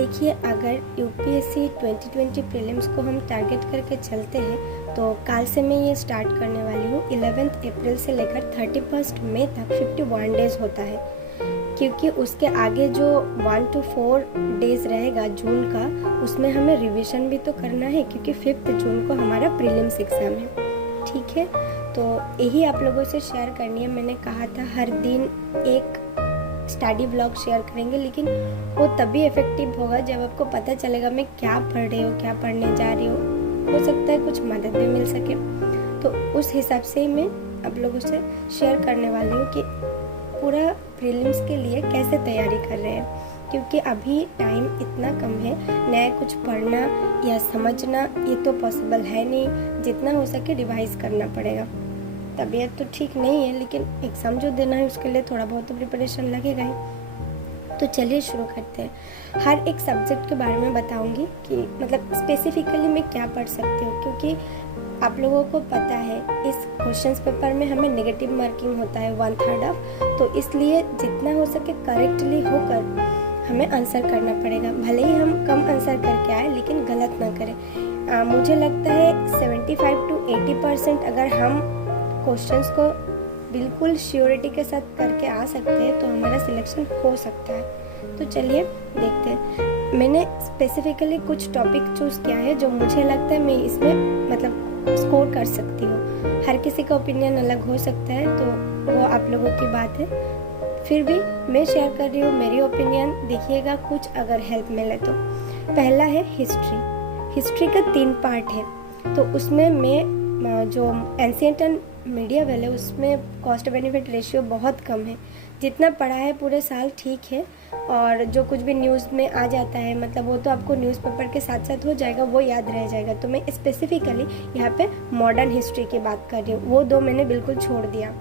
देखिए, अगर UPSC 2020 prelims को हम टारगेट करके चलते हैं तो कल से मैं ये स्टार्ट करने वाली हूँ। 11 अप्रैल से लेकर 31 मई तक 51 डेज होता है, क्योंकि उसके आगे जो 1 to 4 डेज रहेगा जून का, उसमें हमें रिवीजन भी तो करना है, क्योंकि 5 जून को हमारा प्रीलिम्स एग्ज़ाम है। ठीक है, तो यही आप लोगों से शेयर करनी है। मैंने कहा था हर दिन एक स्टडी व्लॉग शेयर करेंगे, लेकिन वो तभी इफेक्टिव होगा जब आपको पता चलेगा मैं क्या पढ़ रही हूँ, क्या पढ़ने जा रही हूँ। हो सकता है कुछ मदद भी मिल सके, तो उस हिसाब से ही मैं आप लोगों से शेयर करने वाली हूँ कि पूरा प्रीलिम्स के लिए कैसे तैयारी कर रहे हैं, क्योंकि अभी टाइम इतना कम है। नया कुछ पढ़ना या समझना ये तो पॉसिबल है नहीं, जितना हो सके रिवाइज करना पड़ेगा। तबीयत तो ठीक नहीं है, लेकिन एग्ज़ाम जो देना है उसके लिए थोड़ा बहुत तो प्रिपरेशन लगेगा ही। तो चलिए शुरू करते हैं। हर एक सब्जेक्ट के बारे में बताऊंगी कि मतलब स्पेसिफिकली मैं क्या पढ़ सकती हूँ, क्योंकि आप लोगों को पता है इस क्वेश्चंस पेपर में हमें नेगेटिव मार्किंग होता है 1/3 ऑफ, तो इसलिए जितना हो सके करेक्टली होकर हमें आंसर करना पड़ेगा। भले ही हम कम आंसर करके आए, लेकिन गलत ना करें। मुझे लगता है 75 to 80% अगर हम क्वेश्चंस को बिल्कुल श्योरिटी के साथ करके आ सकते हैं तो हमारा सिलेक्शन हो सकता है। तो चलिए देखते हैं। मैंने स्पेसिफिकली कुछ टॉपिक चूज़ किया है जो मुझे लगता है मैं इसमें मतलब स्कोर कर सकती हूँ। हर किसी का ओपिनियन अलग हो सकता है, तो वो आप लोगों की बात है। फिर भी मैं शेयर कर रही हूँ मेरी ओपिनियन, देखिएगा कुछ अगर हेल्प मिले तो। पहला है हिस्ट्री। हिस्ट्री का 3 पार्ट है, तो उसमें मैं जो एंशिएंट एंड मिडिएवल है उसमें कॉस्ट बेनिफिट रेशियो बहुत कम है। जितना पढ़ा है पूरे साल ठीक है, और जो कुछ भी न्यूज़ में आ जाता है मतलब वो तो आपको न्यूज़पेपर के साथ साथ हो जाएगा, वो याद रह जाएगा। तो मैं स्पेसिफिकली यहाँ पे मॉडर्न हिस्ट्री की बात कर रही हूँ, वो 2 मैंने बिल्कुल छोड़ दिया।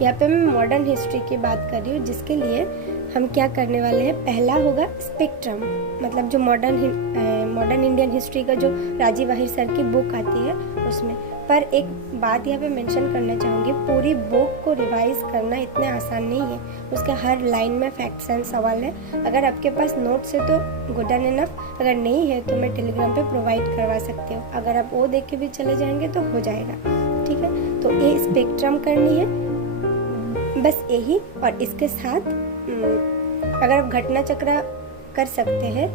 यहाँ पे मैं मॉडर्न हिस्ट्री की बात कर रही हूँ, जिसके लिए हम क्या करने वाले हैं। पहला होगा स्पेक्ट्रम, मतलब जो मॉडर्न इंडियन हिस्ट्री का जो राजीव आहिर सर की बुक आती है उसमें। पर एक बात यहाँ पे मेंशन करना चाहूँगी, पूरी बुक को रिवाइज करना इतना आसान नहीं है। उसके हर लाइन में फैक्ट्स एंड सवाल है। अगर आपके पास नोट्स है तो गुड एंड इनफ, अगर नहीं है तो मैं टेलीग्राम पे प्रोवाइड करवा सकती हूँ। अगर आप वो देख के भी चले जाएंगे तो हो जाएगा। ठीक है, तो ये स्पेक्ट्रम करनी है, बस यही। और इसके साथ अगर आप घटना चक्र कर सकते हैं,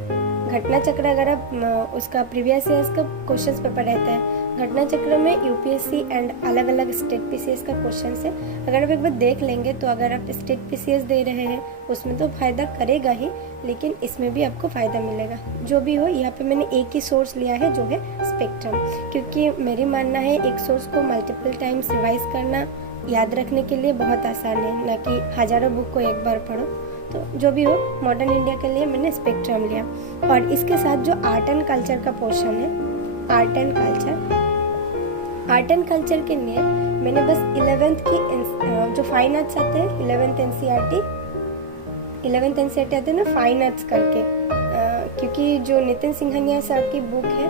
घटना चक्र अगर आप उसका प्रीवियस ईयर्स का क्वेश्चंस पेपर रहता है, घटना चक्र में यूपीएससी एंड अलग अलग स्टेट पीसीएस का क्वेश्चन है। अगर आप एक बार देख लेंगे तो अगर आप स्टेट पीसीएस दे रहे हैं उसमें तो फ़ायदा करेगा ही, लेकिन इसमें भी आपको फ़ायदा मिलेगा। जो भी हो, यहाँ पे मैंने एक ही सोर्स लिया है जो है स्पेक्ट्रम, क्योंकि मेरी मानना है एक सोर्स को मल्टीपल टाइम्स रिवाइज करना याद रखने के लिए बहुत आसान है, ना कि हज़ारों बुक को एक बार पढ़ो। तो जो भी हो, मॉडर्न इंडिया के लिए मैंने स्पेक्ट्रम लिया। और इसके साथ जो आर्ट एंड कल्चर का पोर्शन है, आर्ट एंड कल्चर के लिए मैंने बस 11th की जो फाइन आर्ट्स आते हैं, 11th एनसीईआरटी आते हैं ना फाइन आर्ट्स करके, क्योंकि जो नितिन सिंघानिया सर की बुक है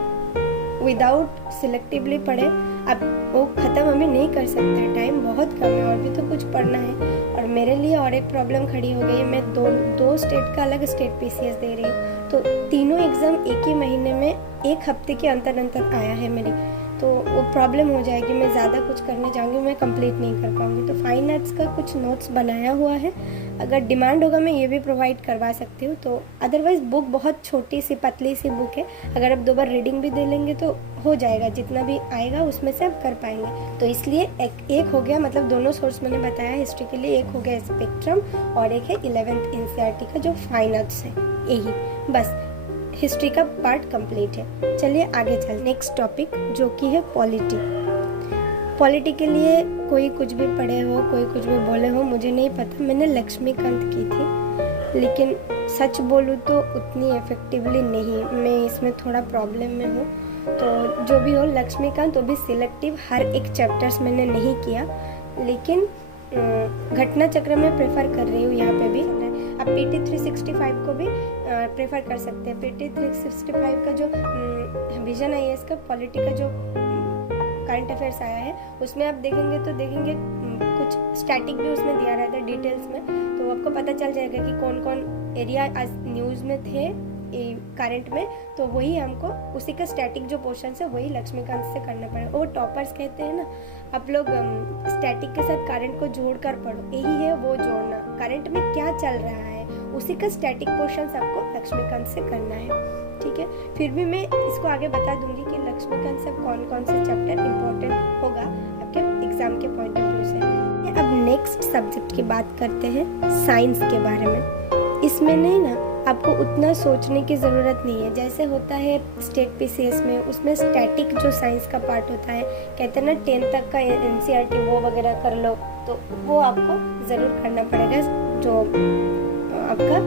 विदाउट सिलेक्टिवली पढ़े अब वो ख़त्म हमें नहीं कर सकते, टाइम बहुत कम है और भी तो कुछ पढ़ना है। और मेरे लिए और एक प्रॉब्लम खड़ी हो गई है, मैं दो स्टेट का अलग स्टेट पीसीएस दे रही हूँ, तो तीनों एग्ज़ाम एक ही महीने में 1 हफ्ते के अंतर आया है मेरी, तो वो प्रॉब्लम हो जाएगी। मैं ज़्यादा कुछ करने जाऊँगी मैं कंप्लीट नहीं कर पाऊँगी। तो फाइन आर्ट्स का कुछ नोट्स बनाया हुआ है, अगर डिमांड होगा मैं ये भी प्रोवाइड करवा सकती हूँ। तो अदरवाइज़ बुक बहुत छोटी सी पतली सी बुक है, अगर आप 2 बार रीडिंग भी दे लेंगे तो हो जाएगा, जितना भी आएगा उसमें से आप कर पाएंगे। तो इसलिए एक हो गया, मतलब दोनों सोर्स मैंने बताया हिस्ट्री के लिए, एक हो गया स्पेक्ट्रम और एक है 11th एनसीईआरटी का जो फाइन आर्ट्स है। यही बस हिस्ट्री का पार्ट कंप्लीट है। चलिए आगे चल। नेक्स्ट टॉपिक जो कि है पॉलिटी के लिए कोई कुछ भी पढ़े हो, कोई कुछ भी बोले हो, मुझे नहीं पता। मैंने लक्ष्मीकांत की थी, लेकिन सच बोलूँ तो उतनी इफेक्टिवली नहीं, मैं इसमें थोड़ा प्रॉब्लम में हूँ। तो जो भी हो, लक्ष्मीकांत वो भी सिलेक्टिव, हर एक चैप्टर्स मैंने नहीं किया, लेकिन घटना चक्र में प्रेफर कर रही हूँ। यहाँ पे भी आप PT 365 को भी प्रेफर कर सकते हैं। PT 365 का जो विजन IAS का पॉलिटी का जो करंट अफेयर्स आया है, उसमें आप देखेंगे कुछ स्टैटिक भी उसमें दिया रहता है डिटेल्स में, तो आपको पता चल जाएगा कि कौन कौन एरिया न्यूज़ में थे करंट में, तो वही हमको उसी का स्टैटिक जो पोर्शन है वही लक्ष्मीकांत से करना पड़ेगा। वो टॉपर्स कहते हैं ना, आप लोग स्टैटिक के साथ करंट को जोड़कर पढ़ो, यही है वो जोड़ना। करंट में क्या चल रहा है उसी का स्टैटिक पोर्शन आपको लक्ष्मीकांत से करना है, ठीक है। फिर भी मैं इसको आगे बता दूंगी कि लक्ष्मीकांत से कौन कौन से चैप्टर इंपॉर्टेंट होगा आपके एग्जाम के पॉइंट ऑफ व्यू से। अब नेक्स्ट सब्जेक्ट की बात करते हैं, साइंस के बारे में। इसमें नहीं ना आपको उतना सोचने की ज़रूरत नहीं है, जैसे होता है स्टेट पीसीएस में, उसमें स्टैटिक जो साइंस का पार्ट होता है, कहते हैं ना 10 तक का एनसीईआरटी वो वगैरह कर लो, तो वो आपको ज़रूर करना पड़ेगा जो आपका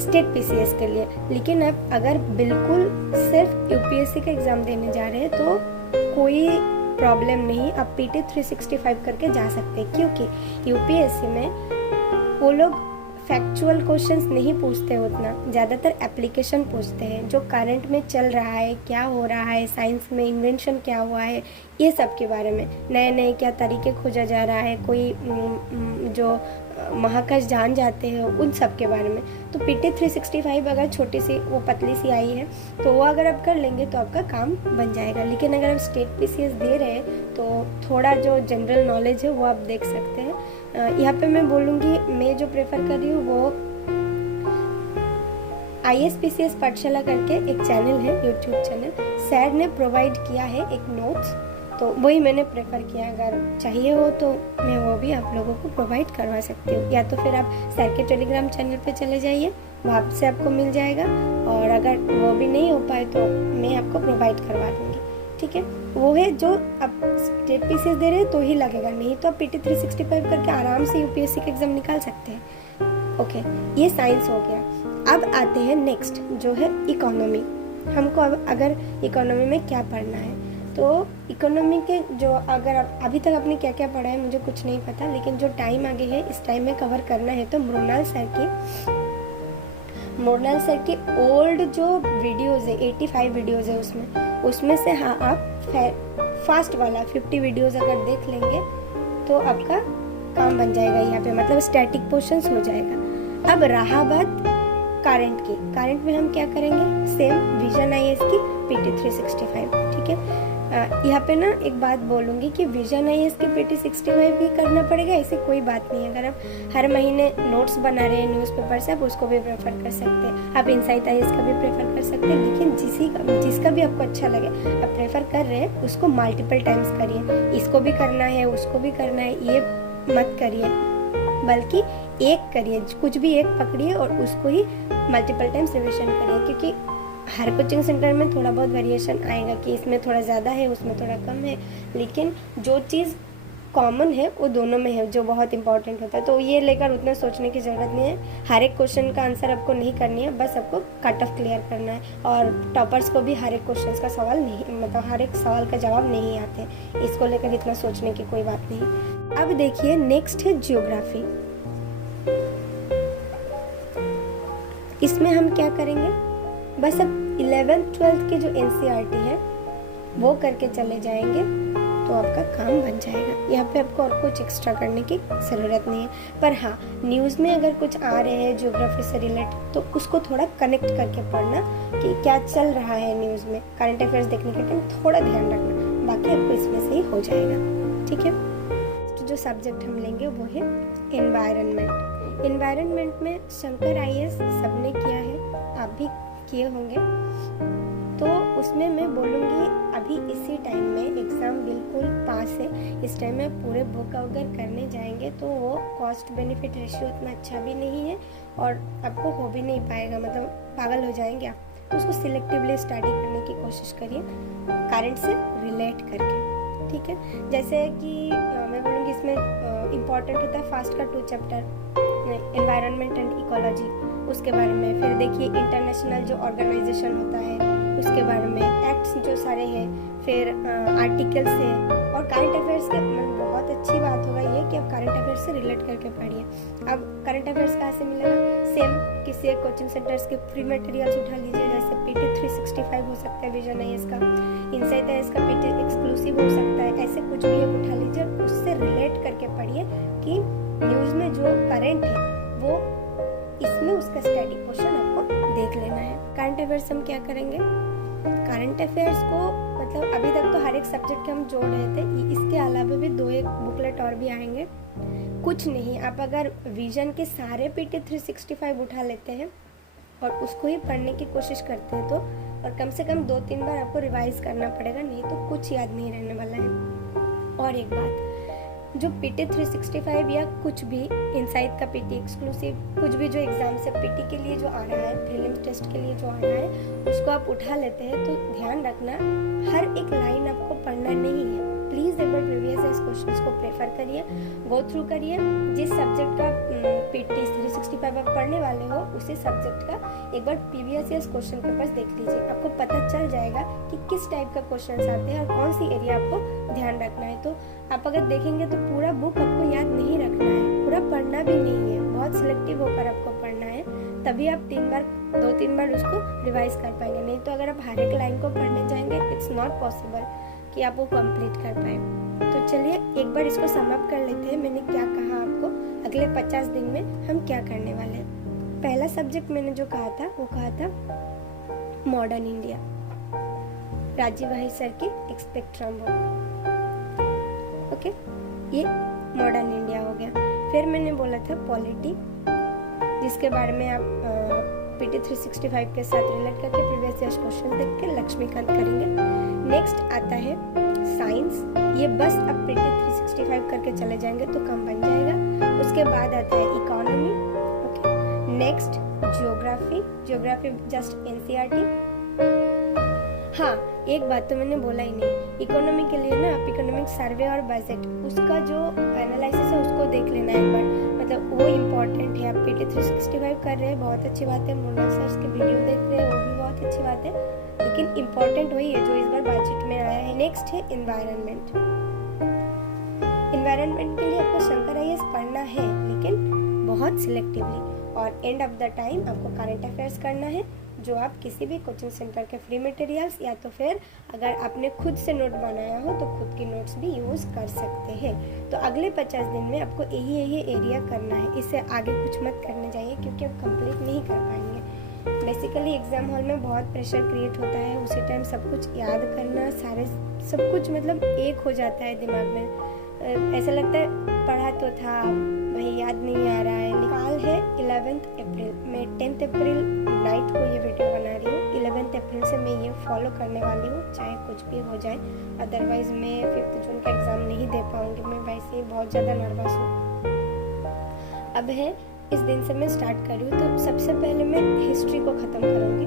स्टेट पीसीएस के लिए। लेकिन अब अगर बिल्कुल सिर्फ यूपीएससी का एग्ज़ाम देने जा रहे हैं तो कोई प्रॉब्लम नहीं, आप पीटी 365 करके जा सकते हैं, क्योंकि यूपीएससी में वो लोग फैक्चुअल क्वेश्चंस नहीं पूछते उतना, ज़्यादातर एप्लीकेशन पूछते हैं, जो करंट में चल रहा है, क्या हो रहा है, साइंस में इन्वेंशन क्या हुआ है, ये सब के बारे में, नए नए क्या तरीके खोजा जा रहा है, कोई जो महाकाश जान जाते हैं, उन सब के बारे में। तो पीटी 365 अगर छोटी सी वो पतली सी आई है तो वो अगर आप कर लेंगे तो आपका काम बन जाएगा। लेकिन अगर आप स्टेट पीसीएस दे रहे हैं तो थोड़ा जो जनरल नॉलेज है वो आप देख सकते हैं। यहाँ पे मैं बोलूँगी, मैं जो प्रेफर कर रही हूँ वो ISPCS पाठशाला करके एक चैनल है, यूट्यूब चैनल, सैर ने प्रोवाइड किया है एक नोट्स, तो वही मैंने प्रेफर किया। अगर चाहिए हो तो मैं वो भी आप लोगों को प्रोवाइड करवा सकती हूँ, या तो फिर आप सर के टेलीग्राम चैनल पे चले जाइए, वहाँ से आपको मिल जाएगा, और अगर वो भी नहीं हो पाए तो मैं आपको प्रोवाइड करवा दूँगी, ठीक है। वो है जो आप स्टेट पीसीएस दे रहे हैं तो ही लगेगा, नहीं तो आप पीटी 365 करके आराम से यूपीएससी का एग्जाम निकाल सकते हैं। ओके, ये साइंस हो गया। अब आते हैं नेक्स्ट जो है इकोनॉमी। हमको अब अगर इकोनॉमी में क्या पढ़ना है, तो इकोनॉमी के जो अगर आप अभी तक आपने क्या क्या पढ़ा है मुझे कुछ नहीं पता, लेकिन जो टाइम आगे है इस टाइम में कवर करना है, तो मृणाल सर की ओल्ड जो वीडियोज़ है, 85 वीडियोज़ है उसमें से हाँ आप फास्ट वाला 50 वीडियोज़ अगर देख लेंगे तो आपका काम बन जाएगा यहाँ पे, मतलब स्टैटिक पोर्शंस हो जाएगा। अब रहा बात करंट में हम क्या करेंगे, सेम विजन आईएएस की पीटी 365, ठीक है। यहाँ पे ना एक बात बोलूँगी कि विजन आईएएस की पीटी 65 भी करना पड़ेगा, ऐसे कोई बात नहीं है। अगर आप हर महीने नोट्स बना रहे हैं न्यूज़पेपर से, आप उसको भी प्रेफर कर सकते हैं, आप इनसाइट आईएएस का भी प्रेफर कर सकते हैं, लेकिन जिसका भी आपको अच्छा लगे आप प्रेफर कर रहे हैं उसको मल्टीपल टाइम्स करिए। इसको भी करना है उसको भी करना है ये मत करिए, बल्कि एक करिए, कुछ भी एक पकड़िए और उसको ही मल्टीपल टाइम्स रिविजन करिए, क्योंकि हर कोचिंग सेंटर में थोड़ा बहुत वेरिएशन आएगा कि इसमें थोड़ा ज़्यादा है उसमें थोड़ा कम है, लेकिन जो चीज़ कॉमन है वो दोनों में है, जो बहुत इंपॉर्टेंट होता है। तो ये लेकर उतना सोचने की ज़रूरत नहीं है, हर एक क्वेश्चन का आंसर आपको नहीं करनी है, बस आपको कट ऑफ क्लियर करना है। और टॉपर्स को भी हर एक क्वेश्चन का सवाल नहीं, मतलब हर एक सवाल का जवाब नहीं आते, इसको लेकर इतना सोचने की कोई बात नहीं। अब देखिए नेक्स्ट है जियोग्राफी। इसमें हम क्या करेंगे, बस अब 11th-12th के जो एनसीईआरटी है वो करके चले जाएंगे तो आपका काम बन जाएगा। यहाँ पे आपको और कुछ एक्स्ट्रा करने की ज़रूरत नहीं है। पर हाँ, न्यूज़ में अगर कुछ आ रहे हैं ज्योग्राफी से रिलेटेड तो उसको थोड़ा कनेक्ट करके पढ़ना कि क्या चल रहा है न्यूज़ में। करंट अफेयर्स देखने के टाइम थोड़ा ध्यान रखना, बाकी आपको इसमें से ही हो जाएगा, ठीक है। तो जो सब्जेक्ट हम लेंगे वो है एनवायरनमेंट। एनवायरनमेंट में शंकर आईएएस सबने किया है, आप भी किए होंगे, तो उसमें मैं बोलूँगी अभी इसी टाइम में एग्ज़ाम बिल्कुल पास है, इस टाइम में पूरे बुक अगर करने जाएंगे तो वो कॉस्ट बेनिफिट रेशियो उतना अच्छा भी नहीं है और आपको हो भी नहीं पाएगा, मतलब पागल हो जाएंगे आप। तो उसको सिलेक्टिवली स्टडी करने की कोशिश करिए करंट से रिलेट करके, ठीक है। जैसे कि मैं बोलूँगी इसमें इम्पॉर्टेंट होता है फास्ट का 2 चैप्टर एनवायरनमेंट एंड इकोलॉजी, उसके बारे में। फिर देखिए इंटरनेशनल जो ऑर्गेनाइजेशन होता है उसके बारे में, एक्ट्स जो सारे हैं, फिर आर्टिकल्स हैं और करंट अफेयर्स के। बहुत अच्छी बात होगा ये कि आप करंट अफेयर्स से रिलेट करके पढ़िए। अब करंट अफेयर्स कहाँ से मिलेगा, सेम किसी एक कोचिंग सेंटर्स के फ्री मटेरियल्स उठा लीजिए, जैसे पीटी 365 हो सकता है विजन आईएएस का, इनसाइट आईएएस का पीटी एक्सक्लूसिव हो सकता है, ऐसे कुछ भी एक उठा लीजिए, उससे रिलेट करके पढ़िए कि न्यूज़ में जो करंट है वो इसमें उसका स्टैटिक अफेयर्स हम क्या करेंगे, करंट अफेयर्स को मतलब अभी तक तो हर एक सब्जेक्ट के हम जोड़ रहे थे, इसके अलावा भी 2-1 बुकलेट और भी आएंगे। कुछ नहीं, आप अगर विजन के सारे PT 365 उठा लेते हैं और उसको ही पढ़ने की कोशिश करते हैं तो, और कम से कम 2-3 बार आपको रिवाइज करना पड़ेगा, नहीं तो कुछ याद नहीं रहने वाला है। और एक बात, जो PT 365 या कुछ भी इनसाइड का PT एक्सक्लूसिव कुछ भी जो एग्जाम से PT के लिए जो आ रहा है, प्रीलिम्स टेस्ट के लिए जो आ रहा है, उसको आप उठा लेते हैं तो ध्यान रखना हर एक लाइन आपको पढ़ना नहीं है। प्लीज़ एक बार प्रीवियस ईयर क्वेश्चंस को प्रेफर करिए, गो थ्रू करिए। जिस सब्जेक्ट का PT 365 आप पढ़ने वाले हो उसी सब्जेक्ट का एक बार प्रीवियस ईयर क्वेश्चन पेपर्स देख लीजिए, आपको पता चल जाएगा कि किस टाइप का क्वेश्चन आते हैं और कौन सी एरिया आपको ध्यान रखना है। तो आप अगर देखेंगे तो पूरा बुक आपको याद नहीं रखना है, पूरा पढ़ना भी नहीं है, बहुत सिलेक्टिव होकर आपको पढ़ना है, तभी आप 2-3 बार उसको रिवाइज कर पाएंगे। नहीं तो अगर आप हर एक लाइन को पढ़ने जाएंगे, इट्स नॉट पॉसिबल कि आप वो कंप्लीट कर पाए। तो चलिए एक बार इसको समअप कर लेते हैं, मैंने क्या कहा आपको, अगले 50 दिन में हम क्या करने वाले हैं। पहला सब्जेक्ट मैंने जो कहा था वो कहा था मॉडर्न इंडिया, राजीव वही सर की एक्सपेक्ट फ्रॉम होम। ओके, ये मॉडर्न इंडिया हो गया। फिर मैंने बोला था पॉलिटी, जिसके बारे में आप PT 365 के साथ रिलेट करके प्रीवियस ईयर क्वेश्चन देख के लक्ष्मीकांत करेंगे। नेक्स्ट आता है साइंस, ये बस आप PT 365 करके चले जाएंगे तो कम बन जाएगा। उसके बाद आता है economy. Okay, next geography just NCERT। हाँ, एक बात तो मैंने बोला ही नहीं, इकोनॉमी के लिए ना आप इकोनॉमिक सर्वे और बजट उसका जो एनालिसिस है उसको देख लेना एक बार, मतलब वो इम्पोर्टेंट है। आप PT 365 कर रहे हैं, बहुत अच्छी बात है, मुन्ना सर के वीडियो देख रहे हैं, वो भी बहुत अच्छी बात है, लेकिन इम्पोर्टेंट वही है जो इस बार बजट में आया है। नेक्स्ट है एनवायरनमेंट के लिए आपको शंकर IAS पढ़ना है, लेकिन बहुत सिलेक्टिवली, और एंड ऑफ द टाइम आपको करंट अफेयर्स करना है, जो आप किसी भी कोचिंग सेंटर के फ्री मटेरियल्स या तो फिर अगर आपने खुद से नोट बनाया हो तो खुद की नोट्स भी यूज़ कर सकते हैं। तो अगले 50 दिन में आपको यही एरिया करना है, इससे आगे कुछ मत करने जाइए क्योंकि आप कंप्लीट नहीं कर पाएंगे। बेसिकली एग्जाम हॉल में बहुत प्रेशर क्रिएट होता है, उसी टाइम सब कुछ याद करना, सब कुछ मतलब एक हो जाता है दिमाग में, ऐसा लगता है पढ़ा तो था भाई याद नहीं आ रहा है। काल है 11 अप्रैल, मैं 10 अप्रैल नाइट को ये वीडियो बना रही हूँ। 11 अप्रैल से मैं ये फॉलो करने वाली हूँ, चाहे कुछ भी हो जाए, अदरवाइज मैं 5 जून का एग्ज़ाम नहीं दे पाऊँगी, मैं वैसे ही बहुत ज़्यादा नर्वस हूँ। अब है इस दिन से मैं स्टार्ट कर रही हूँ, तो सबसे पहले मैं हिस्ट्री को ख़त्म करूँगी।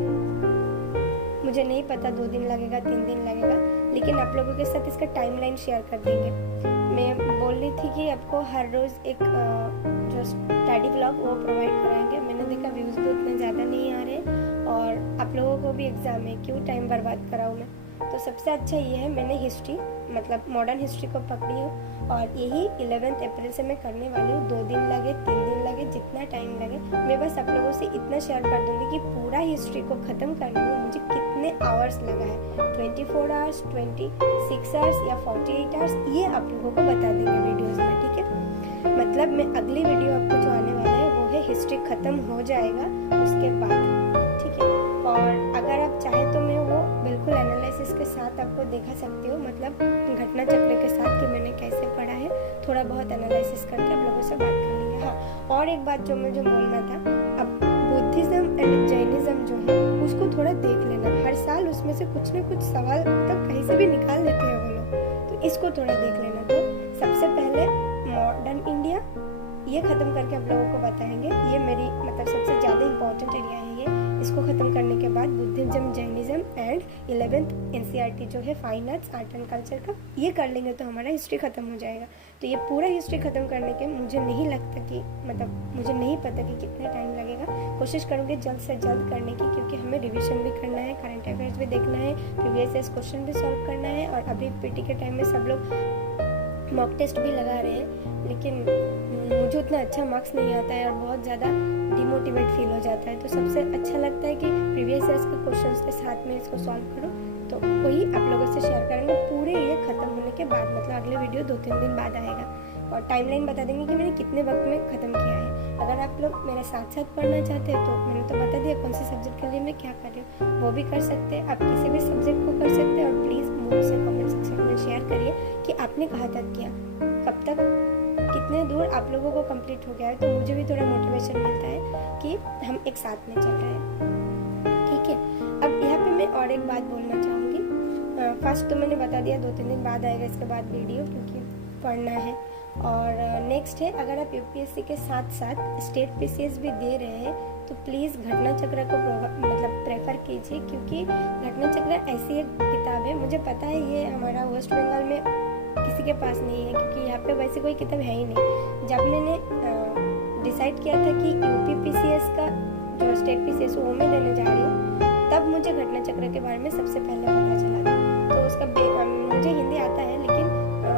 मुझे नहीं पता 2 दिन लगेगा 3 दिन लगेगा, लेकिन आप लोगों के साथ इसका टाइमलाइन शेयर कर देंगे। मैं बोल रही थी कि आपको हर रोज़ एक जो स्टडी व्लॉग वो प्रोवाइड कराएंगे। मैंने देखा व्यूज़ भी उतने ज़्यादा नहीं आ रहे और आप लोगों को भी एग्ज़ाम है, क्यों टाइम बर्बाद कराऊँ मैं। तो सबसे अच्छा ये है, मैंने हिस्ट्री मतलब मॉडर्न हिस्ट्री को पकड़ी हूँ और यही 11 अप्रैल से मैं करने वाली हूँ। 2 दिन लगे 3 दिन लगे, जितना टाइम लगे, मैं बस आप लोगों से इतना शेयर कर दूँगी कि पूरा हिस्ट्री को ख़त्म करने में मुझे कितने आवर्स लगा है, 24 आवर्स, 26 आवर्स या 48 आवर्स, ये आप लोगों को बता देंगे वीडियोज़ में, ठीक है। मतलब मैं अगली वीडियो आपको जो आने वाला है वो है हिस्ट्री ख़त्म हो जाएगा उसके बाद, ठीक है। और अगर आप चाहें तो मैं वो बिल्कुल एनालिसिस के साथ आपको दिखा सकती हूँ, मतलब घटना चक्र के साथ कि मैंने कैसे पढ़ा है, थोड़ा बहुत एनालिसिस करके आप लोगों से बात कर लेंगे। हाँ, और एक बात जो मुझे बोलना था, अब बुद्धिज़्म एंड जैनिज़्म जो है उसको थोड़ा देख लेना, हर साल उसमें से कुछ ना कुछ सवाल तक कहीं से भी निकाल लेते हैं वो लोग, तो इसको थोड़ा देख लेना। तो सबसे पहले मॉडर्न इंडिया ये ख़त्म करके आप लोगों को बताएंगे, ये मेरी मतलब सबसे ज़्यादा इंपॉर्टेंट एरिया है ये। इसको ख़त्म करने के बाद Buddhism Jainism and 11th NCERT जो है fine arts art and culture का, ये कर लेंगे तो हमारा हिस्ट्री ख़त्म हो जाएगा। तो ये पूरा हिस्ट्री ख़त्म करने के मुझे नहीं लगता कि मतलब मुझे नहीं पता कि कितना टाइम लगेगा, कोशिश करूँगी जल्द से जल्द करने की, क्योंकि हमें रिविजन भी करना है, करंट अफेयर्स भी देखना है, प्रीवियस ईयर क्वेश्चन भी सॉल्व करना है, और अभी PT के टाइम में सब लोग मॉक टेस्ट भी लगा रहे हैं, लेकिन मुझे उतना अच्छा मार्क्स नहीं आता है और बहुत ज़्यादा डिमोटिवेट फील हो जाता है। तो सबसे अच्छा लगता है कि प्रीवियस ईयर्स के क्वेश्चंस के साथ में इसको सॉल्व करो, तो वही आप लोगों से शेयर करेंगे पूरे ये ख़त्म होने के बाद, मतलब अगले वीडियो 2-3 दिन बाद आएगा, और टाइमलाइन बता देंगे कि मैंने कितने वक्त में ख़त्म किया है। अगर आप लोग मेरे साथ साथ पढ़ना चाहते हैं तो मैंने तो बता दिया कौन से सब्जेक्ट के लिए मैं क्या कर रही हूँ, वो भी कर सकते हैं। आप किसी भी सब्जेक्ट को कर सकते हैं। और प्लीज़ मुझसे कमेंट सेक्शन में शेयर करिए कि आपने कहाँ तक किया, कब तक, कितने दूर आप लोगों को कंप्लीट हो गया है, तो मुझे भी थोड़ा मोटिवेशन मिलता है कि हम एक साथ में चल रहे हैं। ठीक है, अब यहाँ पे मैं और एक बात बोलना चाहूँगी। फर्स्ट तो मैंने बता दिया 2-3 दिन बाद आएगा इसके बाद वीडियो, क्योंकि पढ़ना है। और नेक्स्ट है, अगर आप यूपीएससी के साथ साथ स्टेट पीसीएस भी दे रहे हैं तो प्लीज़ घटना चक्र को मतलब प्रेफर कीजिए, क्योंकि घटना चक्र ऐसी एक किताब है, मुझे पता है ये हमारा वेस्ट बंगाल में किसी के पास नहीं है, क्योंकि यहाँ पे वैसे कोई किताब है ही नहीं। जब मैंने डिसाइड किया था कि यूपी पीसीएस का जो स्टेट पीसीएस वो मैं देने जा रही हूँ, तब मुझे घटना चक्र के बारे में सबसे पहले पता चला था। तो उसका मुझे हिंदी आता है, लेकिन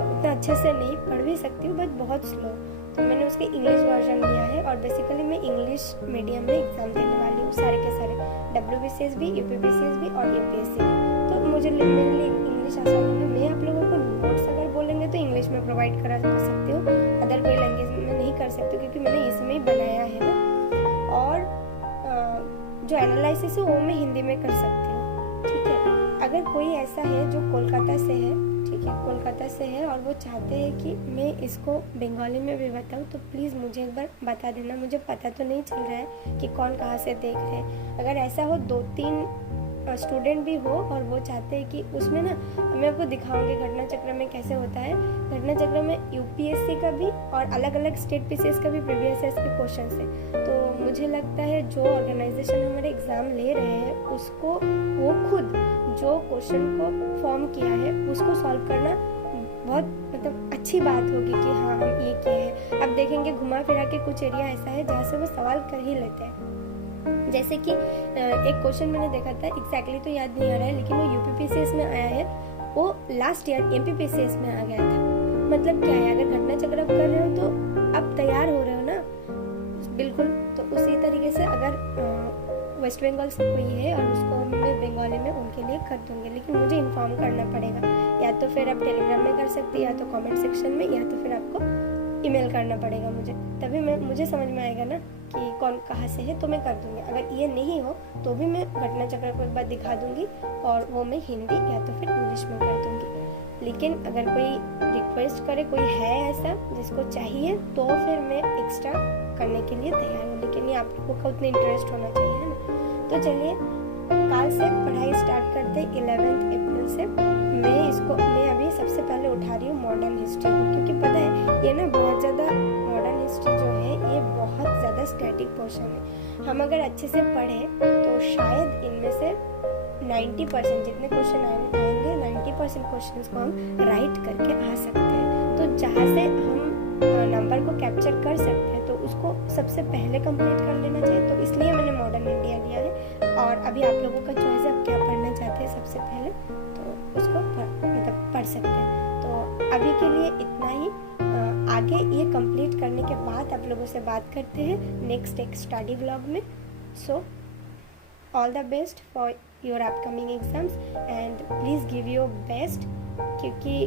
उतना अच्छे से नहीं पढ़ भी सकती हूँ, बट बहुत स्लो। तो मैंने उसके इंग्लिश वर्जन लिया है और बेसिकली मैं इंग्लिश मीडियम में एग्जाम देने वाली हूँ, सारे के सारे, WBCS भी, यूपीपीसीएस भी और यूपीएससी भी। तो मुझे मेरे लिए इंग्लिश आसान होगा। मैं आप लोगों को नोट्स अगर बोलेंगे तो इंग्लिश में प्रोवाइड करा सकती हूँ, अदर कोई लैंग्वेज में नहीं कर सकती हूँ, क्योंकि मैंने इसमें ही बनाया है ना। और जो एनालिसिस है वो मैं हिंदी में कर सकती हूँ। ठीक है, अगर कोई ऐसा है जो कोलकाता से है, ठीक है, कोलकाता से है और वो चाहते हैं कि मैं इसको बंगाली में भी बताऊँ, तो प्लीज़ मुझे एक बार बता देना। मुझे पता तो नहीं चल रहा है कि कौन कहाँ से देख रहे हैं। अगर ऐसा हो 2-3 स्टूडेंट भी हो और वो चाहते हैं कि उसमें ना मैं आपको दिखाऊंगी घटना चक्र में कैसे होता है। घटना चक्र में यूपीएससी का भी और अलग अलग स्टेट पीसीएस का भी प्रीवियस ईयर के क्वेश्चन है। तो मुझे लगता है जो ऑर्गेनाइजेशन हमारे एग्ज़ाम ले रहे हैं उसको, वो खुद जो क्वेश्चन को फॉर्म किया है उसको सॉल्व करना बहुत मतलब अच्छी बात होगी कि हाँ हम ये किए हैं। अब देखेंगे घुमा फिरा के कुछ एरिया ऐसा है जहाँ से वो सवाल कर ही लेते हैं। जैसे कि एक क्वेश्चन मैंने देखा था, एग्जैक्टली तो याद नहीं आ रहा है, लेकिन वो यूपीपीसीएस में आया है, वो लास्ट ईयर एमपीपीसीएस में आ गया था। मतलब क्या है, अगर घटना चक्र कर रहे हो तो अब तैयार हो रहे हो ना, बिल्कुल। तो उसी तरीके से अगर वेस्ट बंगाल से कोई है और उसको मैं बंगाली में उनके लिए कर दूंगी, लेकिन मुझे इन्फॉर्म करना पड़ेगा। या तो फिर आप टेलीग्राम में कर सकते हैं, या तो कमेंट सेक्शन में, या तो फिर आपको ईमेल करना पड़ेगा मुझे, तभी मुझे समझ में आएगा ना कि कौन कहाँ से है, तो मैं कर दूंगी। अगर ये नहीं हो तो भी मैं घटना चक्र को एक बार दिखा दूंगी और वो मैं हिंदी या तो फिर इंग्लिश में कर दूंगी। लेकिन अगर कोई रिक्वेस्ट करे, कोई है ऐसा जिसको चाहिए, तो फिर मैं एक्स्ट्रा करने के लिए तैयार हूँ। लेकिन ये आप लोगों का उतना इंटरेस्ट होना चाहिए, है ना। तो चलिए कल से पढ़ाई स्टार्ट करते 11 अप्रैल से। मैं अभी सबसे पहले उठा रही हूँ मॉडर्न हिस्ट्री को, क्योंकि पता है ये ना बहुत ज़्यादा मॉडर्न हिस्ट्री जो है ये बहुत ज़्यादा स्टैटिक पोर्शन है। हम अगर अच्छे से पढ़ें तो शायद इनमें से 90% जितने क्वेश्चन आएंगे 90% क्वेश्चन को हम राइट करके आ सकते हैं। तो जहाँ से हम नंबर को कैप्चर कर सकते हैं तो उसको सबसे पहले कंप्लीट कर लेना चाहिए। तो इसलिए मैंने मॉडर्न इंडिया लिया है। और अभी आप लोगों का चॉइस है, आप क्या पढ़ना चाहते हैं सबसे पहले, तो उसको मतलब पढ़ सकते हैं। तो अभी के लिए इतना ही। आगे ये कंप्लीट करने के बाद आप लोगों से बात करते हैं नेक्स्ट एक स्टडी व्लॉग में। So all the best for your upcoming exams and please give your best, क्योंकि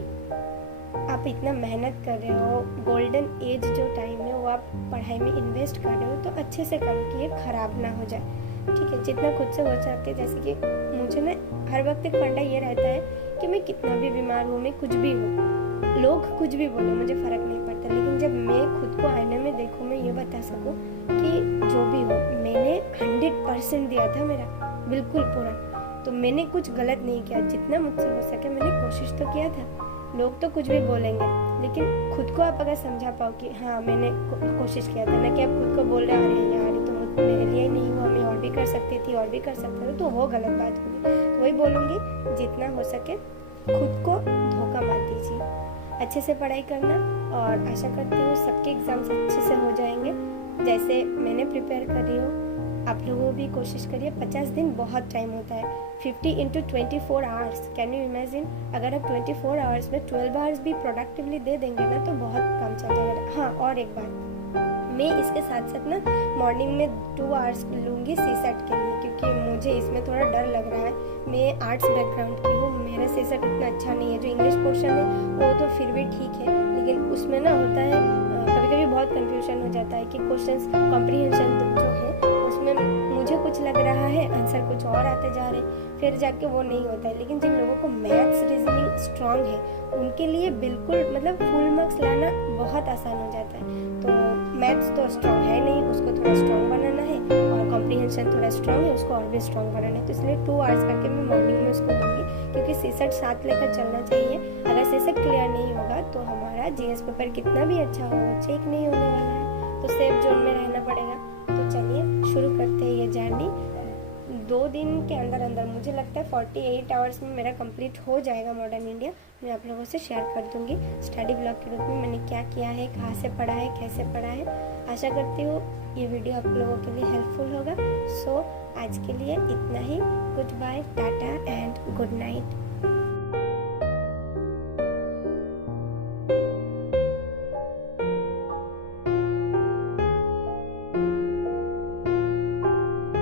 आप इतना मेहनत कर रहे हो, गोल्डन एज जो टाइम है वो आप पढ़ाई में इन्वेस्ट कर रहे हो, तो अच्छे से करो कि ये ख़राब ना हो जाए। ठीक है, जितना खुद से हो सके। जैसे कि मुझे ना हर वक्त एक फंडा ये रहता है कि मैं कितना भी बीमार हूँ, मैं कुछ भी हूँ, लोग कुछ भी बोलो, मुझे फ़र्क नहीं पड़ता। लेकिन जब मैं खुद को आईने में देखूँ, मैं ये बता सकूँ कि जो भी हो मैंने 100% दिया था मेरा, बिल्कुल पूरा। तो मैंने कुछ गलत नहीं किया, जितना मुझसे हो सके मैंने कोशिश तो किया था। लोग तो कुछ भी बोलेंगे, लेकिन खुद को आप अगर समझा पाओ कि हाँ मैंने कोशिश किया था, ना कि आप खुद को बोल रहे अरे यार तो मेरे लिए नहीं हुआ, मैं और भी कर सकती थी, और भी कर सकता था, तो वो गलत बात होगी। तो वही बोलूँगी, जितना हो सके खुद को धोखा मत दीजिए, अच्छे से पढ़ाई करना। और आशा करती हूँ सबके एग्ज़ाम्स अच्छे से हो जाएंगे, जैसे मैंने प्रिपेयर कर रही हूँ। आप लोगों भी कोशिश करिए। 50 दिन बहुत टाइम होता है, 50 × 24 आवर्स। कैन यू इमेजिन, अगर आप 24 आवर्स में 12 आवर्स भी प्रोडक्टिवली दे देंगे ना तो बहुत काम चल जाएगा। हाँ, और एक बात, मैं इसके साथ साथ ना मॉर्निंग में 2 आवर्स लूँगी सीसेट के लिए, क्योंकि मुझे इसमें थोड़ा डर लग रहा है। मैं आर्ट्स बैकग्राउंड की हूँ, मेरा सीसेट इतना अच्छा नहीं है। जो इंग्लिश पोर्शन है वो तो फिर भी ठीक है, लेकिन उसमें ना होता है कभी कभी बहुत कंफ्यूजन हो जाता है कि क्वेश्चंस कॉम्प्रिहेंशन जो है उसमें मुझे कुछ लग रहा है, आंसर कुछ और आते जा रहे, फिर जाके वो नहीं होता है। लेकिन जिन लोगों को मैथ्स रीजनिंग स्ट्रांग है उनके लिए बिल्कुल मतलब फुल मार्क्स लाना बहुत आसान हो जाता है। तो मैथ्स तो स्ट्रांग है नहीं, उसको थोड़ा स्ट्रांग बनाना है, और कॉम्प्रिहेंशन थोड़ा स्ट्रांग है, उसको और भी स्ट्रांग बनाना है। तो इसलिए 2 आवर्स करके मैं मॉर्निंग में उसको दूंगी, क्योंकि सीसेट साथ लेकर चलना चाहिए। अगर सीसेट क्लियर नहीं होगा तो हमारा जीएस पेपर कितना भी अच्छा हो चेक नहीं होने वाला है, तो सेफ जोन में रहना पड़ेगा। तो चलिए शुरू करते हैं ये जर्नी। 2 दिन के अंदर अंदर मुझे लगता है 48 आवर्स में मेरा कंप्लीट हो जाएगा मॉडर्न इंडिया। मैं आप लोगों से शेयर कर दूंगी स्टडी ब्लॉग के रूप में मैंने क्या किया है, कहाँ से पढ़ा है, कैसे पढ़ा है। आशा करती हूँ ये वीडियो आप लोगों के लिए हेल्पफुल होगा। सो आज के लिए इतना ही। Goodbye, tata and good night.